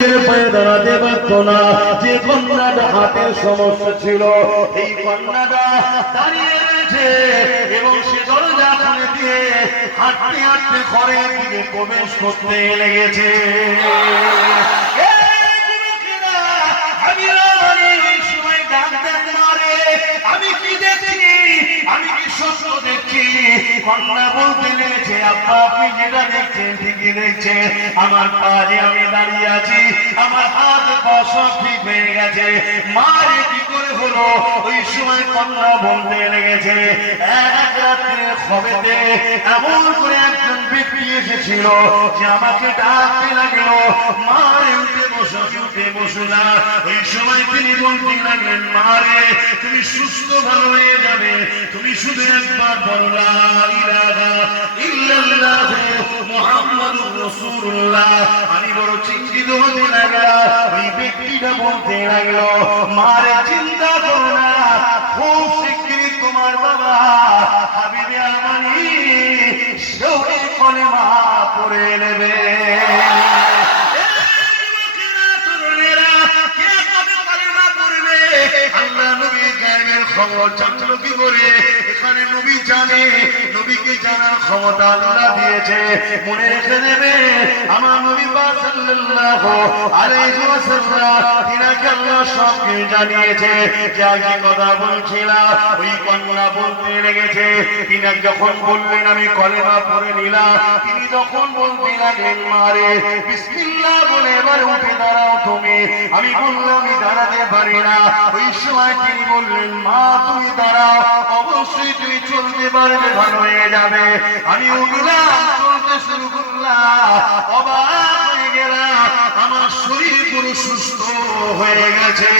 দাঁড়াতে পারত না, যে কন্যাটা হাতের সমস্যা ছিল, এই কন্যাটা দাঁড়িয়ে রয়েছে এবং সে দরজা খুলে দিয়ে হাঁটতে হাঁটতে ঘরের দিকে প্রবেশ করতে লেগেছে। আমি কি দেখছি? আমি কি সত্য দেখছি? কন্যা বলতে লেগেছে, আব্বা আপনি যেটা দেখছেন ঠিকই দেখছেন। আমার পা যে আমি দাঁড়িয়ে আছি, আমার হাত পা সব ঠিক হয়ে গেছে। মারে কি করে হলো? ওই সময় কন্যা বলতে লেগেছে, এক রাত্রে খবেতে এমন করে একজন ব্যক্তি এসেছিল যে আমাকে ডাকতে লাগলো, মারে উঠে বসো, উঠে বসো না। ওই সময় তিনি বলতে লাগলেন, মারে তুমি সুস্থ ভালো হয়ে যাবে, তুমি শুধু একবার বলো লা ইলাহা ইল্লাল্লাহু মুহাম্মাদুর রাসূলুল্লাহ। আমি বড় চিন্তিত হতে লাগলাম। ওই ব্যক্তিটা বলতে লাগলো, মারে চিন্তা করো না, খুব শিগগিরই তোমার বাবা হাবিবে আমানি সৌরে কলেমা পড়ে নেবে। আল্লাহ নবী গায়েবের খবর জানলো কি করে? এখানে নবী জানে, নবীকে জানার ক্ষমতা আল্লাহ দিয়েছে। মনে রেখে দেবে, আমার নবী পাক সাল্লাল্লাহু আলাইহি ওয়াসাল্লাম তিনাকে আল্লাহ সব কিছু জানিয়েছে। যা কি কথা বলছিলাম, ওই কন্যা বলতে লেগেছে, তিনি যখন বললেন আমি কলেমা পড়ে নিলাম, তিনি যখন বলতে লাগলেন, মারে বিসমিল্লাহ বলে এবার উঠে দাঁড়াও তুমি। আমি বললাম আমি দাঁড়াতে পারি না। ওই সময় তিনি বললেন, মা তুমি দাঁড়াও, অবশ্যই তুমি চলতে পারবে, ভালো হয়ে যাবে। আমি উঠলাম, চলতে শুরু করলাম, অবাক হয়ে গেলাম, আমার শরীর পুরো সুস্থ হয়ে গেছে।